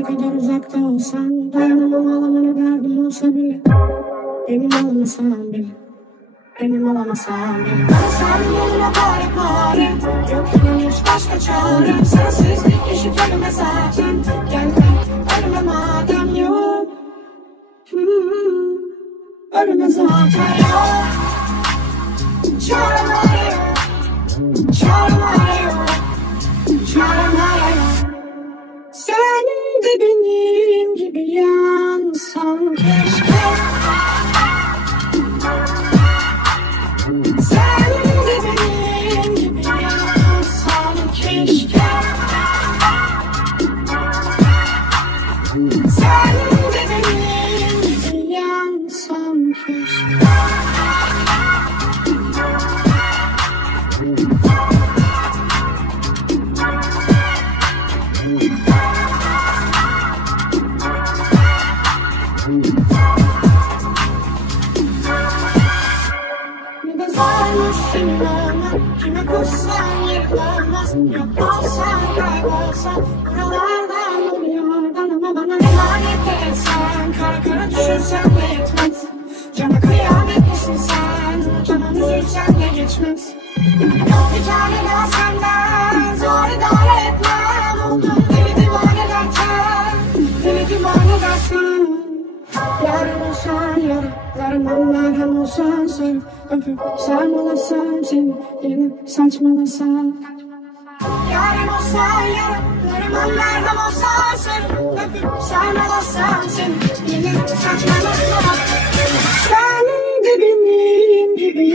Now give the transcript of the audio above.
ne kadar uzakta olsan, dayanamam ağlamana derdim olsa bile. Benim olmasan bile, benim olmasan bile. Ben sen yoluna pare, yok inan hiç başka çare. Sensizlik eşit ölüme zaten, gel ölüme madem yok. Ölüme zaten yok. Çaremare yok, çaremare yok, çaremare yok. Sen de benim gibi yansan keşke. Sen de benim gibi yansan keşke. Sen de benim gibi yansan keşke. Ne de zormuş senin olman, kime koşsan yerin olmaz. Yok olsan kaybolsan, buralardan oluyordan. Ama bana emanet etsen, kara kara düşünsen de yetmez. Cana kıyamet misin sen, unutamam üzülsen de geçmez. Yok bir tane daha senden, zor idare etmem. Oldum deli divane derken, deli divane derken. Yarın olsan yarın merhem olsan sen. Öpüp sarmalasam seni, yine saçmalasam. Yarın olsan yarın merhem olsan sen. Öpüp sarmalasam seni, yine saçmalasam. Sen de benim gibi